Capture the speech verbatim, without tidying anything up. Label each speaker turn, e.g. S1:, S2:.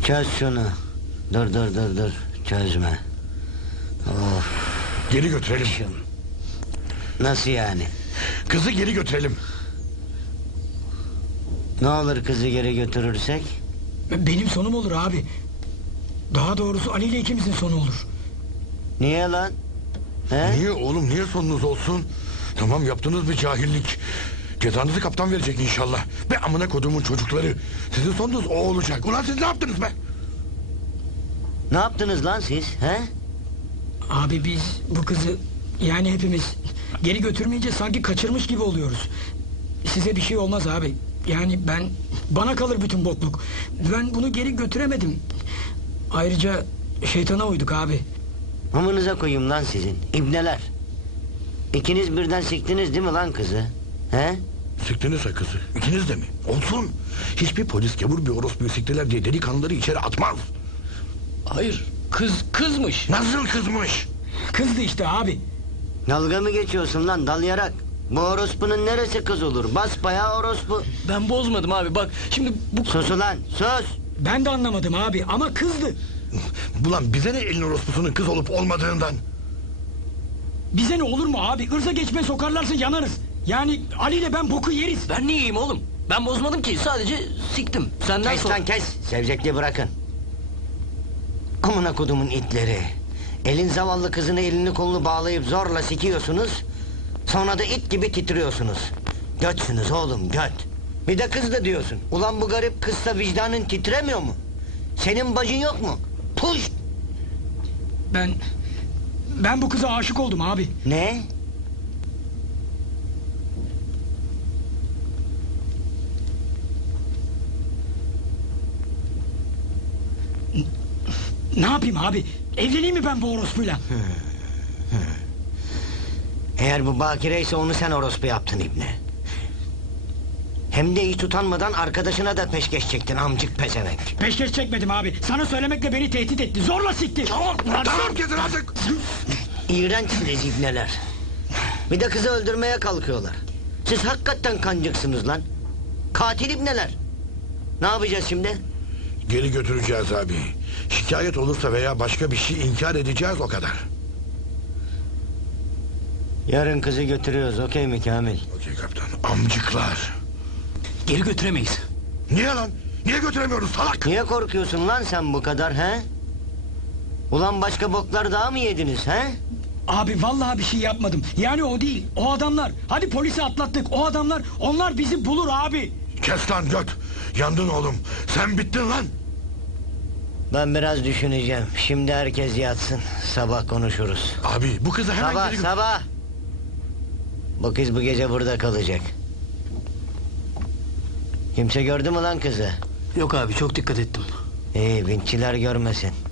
S1: Çöz şunu. Dur dur dur dur. Çözme. Of.
S2: Geri götürelim.
S1: Nasıl yani?
S2: Kızı geri götürelim.
S1: Ne olur kızı geri götürürsek?
S3: Benim sonum olur abi. Daha doğrusu Ali ile ikimizin sonu olur.
S1: Niye lan? He?
S2: Niye oğlum, niye sonunuz olsun? Tamam, yaptığınız bir cahillik. Cezanızı kaptan verecek inşallah. Be amına kodumun çocukları. Sizin sonunuz o olacak. Ulan siz ne yaptınız be?
S1: Ne yaptınız lan siz? He?
S3: Abi biz bu kızı, yani hepimiz geri götürmeyince sanki kaçırmış gibi oluyoruz. Size bir şey olmaz abi. Yani ben, bana kalır bütün bokluk. Ben bunu geri götüremedim. Ayrıca şeytana uyduk abi.
S1: Amınıza koyayım lan sizin. İbneler. İkiniz birden siktiniz değil mi lan kızı? He?
S2: Siktiniz ha kızı. İkiniz de mi? Olsun. Hiçbir polis gavur bir orospuyu siktiler diye delikanlıları içeri atmaz.
S4: Hayır, kız kızmış.
S2: Nasıl kızmış?
S3: Kızdı işte abi.
S1: Dalga mı geçiyorsun lan dalyarak? Bu orospunun neresi kız olur? Basbayağı orospu.
S4: Ben bozmadım abi, bak şimdi bu...
S1: Sus ulan sus.
S3: Ben de anlamadım abi ama kızdı.
S2: Ulan bize ne elin orospusunun kız olup olmadığından?
S3: Bize ne olur mu abi? Irza geçme sokarlarsa yanarız. Yani Ali ile ben boku yeriz.
S4: Ben niye yiyeyim oğlum? Ben bozmadım ki, sadece siktim. Senden
S1: Kes
S4: sonra...
S1: lan kes. Sevcekliği bırakın. Amına kodumun itleri. Elin zavallı kızını elini kolunu bağlayıp zorla sikiyorsunuz. Sonra da it gibi titriyorsunuz. Götsünüz oğlum göt. Bir de kız da diyorsun. Ulan bu garip kızsa vicdanın titremiyor mu? Senin bacın yok mu? Puş!
S3: Ben... Ben bu kıza aşık oldum abi.
S1: Ne?
S3: Ne yapayım abi? Evleneyim mi ben bu orospuyla?
S1: Eğer bu bakire ise onu sen orospu yaptın ibne. Hem de hiç utanmadan arkadaşına da peşkeş çektin amcık pezevenk.
S3: Peşkeş çekmedim abi. Sana söylemekle beni tehdit etti. Zorla sikti.
S2: Tamam, tamam kesin artık.
S1: İğrençsiniz ibneler. Bir de kızı öldürmeye kalkıyorlar. Siz hakikaten kancıksınız lan. Katil ibneler. Ne yapacağız şimdi?
S2: Geri götüreceğiz abi. Şikayet olursa veya başka bir şey inkar edeceğiz, o kadar.
S1: Yarın kızı götürüyoruz, okey mi Kamil?
S2: Okey kaptan. Amcıklar.
S4: Geri götüremeyiz.
S2: Niye lan? Niye götüremiyoruz salak?
S1: Niye korkuyorsun lan sen bu kadar he? Ulan başka boklar daha mı yediniz he?
S3: Abi vallahi bir şey yapmadım. Yani o değil. O adamlar. Hadi polisi atlattık. O adamlar. Onlar bizi bulur abi.
S2: Kes lan göt. Yandın oğlum. Sen bittin lan.
S1: Ben biraz düşüneceğim. Şimdi herkes yatsın. Sabah konuşuruz.
S2: Abi bu kızı hemen
S1: Sabah
S2: geri gö-
S1: sabah. Bu kız bu gece burada kalacak. Kimse gördü mü lan kızı?
S4: Yok abi, çok dikkat ettim.
S1: İyi vinççiler görmesin.